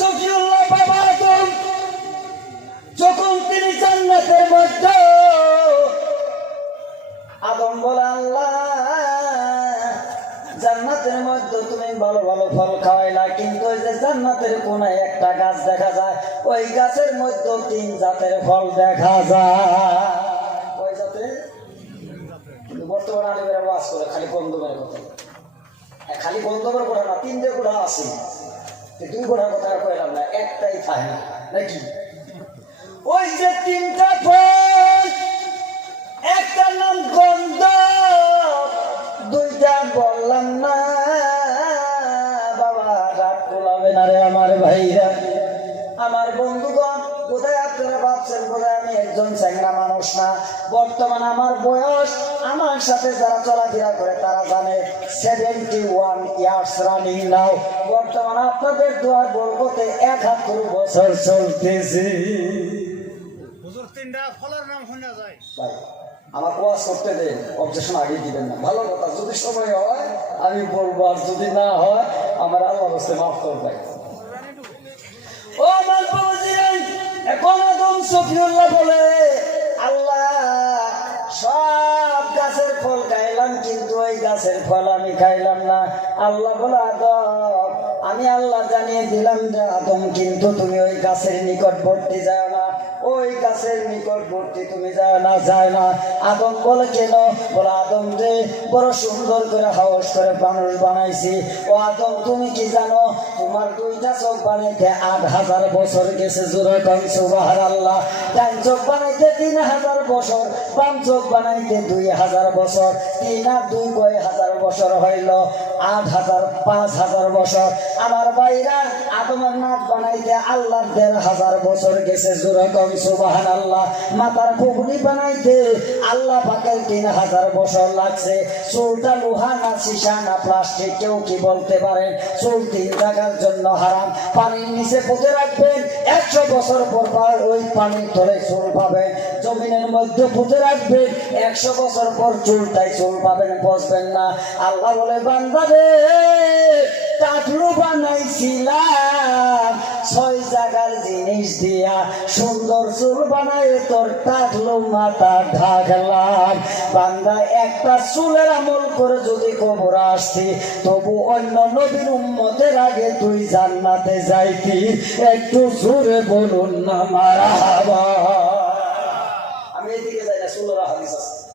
সফিউল্লাহ বাবা আদম যখন তিনি জান্নাতের মধ্যে, আদম বলে আল্লাহ জান্নাতের মধ্যে তুমি ভালো ভালো ফল খাওয়াইলা, কিন্তু ওই যে জান্নাতের কোনায় একটা গাছ দেখা যায়, ওই গাছের মধ্যে 3 জাতের ফল দেখা যায়। ওই জাতের কিন্তু বর্তমানে আলিমেরা ওয়াজ করে খালি গন্ধবের কথা, খালি গন্ধবের কথা না, 3টে গোড়া আছে, 2 গোড়ার কথা কইলাম না, একটাই খায় না নাকি। ওই যে 3টা ফল, একটার নাম গন্ধ, 2টা বললাম না। বাবা রাগ করলাম না রে আমার ভাইরা, আমার বন্ধুগণ। কোথায় আপনারা ভাবছেন বোধহয় আমি একজন চ্যাংড়া মানুষ না। বর্তমানে আমার বয়স, আমার সাথে যারা চলাফেরা করে তারা জানে 71 ইয়ার্স রানিং নাও। বর্তমানে আপনাদের দোয়ার বরকতে 71 বছর চলতেছে। ভাই আমার ওয়াজ করতে দেন, অবজেকশন আগে দিবেন না, ভালো কথা। যদি সময় হয় আমি বলবো, আর যদি না হয় আমার আল্লাহর কাছে মাফ করবেন। ও আমার বাবাজিরা, এখন আদম সফিউল্লাহ বলে আল্লাহ সব গাছের ফল খাইলাম, কিন্তু ওই গাছের ফল আমি খাইলাম না। আল্লাহ বলে আদম আমি আল্লাহ জানিয়ে দিলাম যে আদম কিন্তু তুমি ওই গাছের নিকটবর্তী যাও না, ওই গাছের নিকটবর্তী তুমি যাও না, যায় না। আদম বলে কেন? বলে আদম যে বড় সুন্দর করে হাউস করে মানুষ বানাইছি। ও আদম তুমি কি জানো তোমার 2টা চোখ বানাইতে 8000 বছর গেছে। জোরে কম সুবহানাল্লাহ। ডান চোখ বানাইতে 3000 বছর, বাম চোখ বানাইতে 2000 বছর, 3 আর 2 1000 বছর হইল 8000, 5000 বছর। আমার ভাইরা আদমের নাক বানাইতে আল্লাহর 1500 বছর গেছে। জোরে কম সুবহানাল্লাহ। মাথার খুবনি বানাইতে আল্লাহ পাকের 3000 বছর লাগছে। চুলটা লোহা না সীসা না প্লাস্টিক, কেউ কি বলতে পারেন? চুল 3 টাকার জন্য হারাম। পানির নিচে পুঁতে রাখবেন, 100 বছর পর ওই পানির তলে চুল পাবেন। জমিনের মধ্যে পুঁতে রাখবেন, 100 বছর পর চুলটাই চুল পাবেন, বসবেন না। আল্লাহ বলে বান্দা রে টাকলু বানাইছিলাম 6 জায়গার জিনিস দিয়া, সুন্দর চুল বানায় তোর টাকলু মাথা ঢাকলাম। বান্দা একটা চুলের আমল করে যদি কবর আসতি, তবু অন্য নবীর উম্মতের আগে তুই জান্নাতে যাইতি। একটু জোরে বলুন না মারহাবা।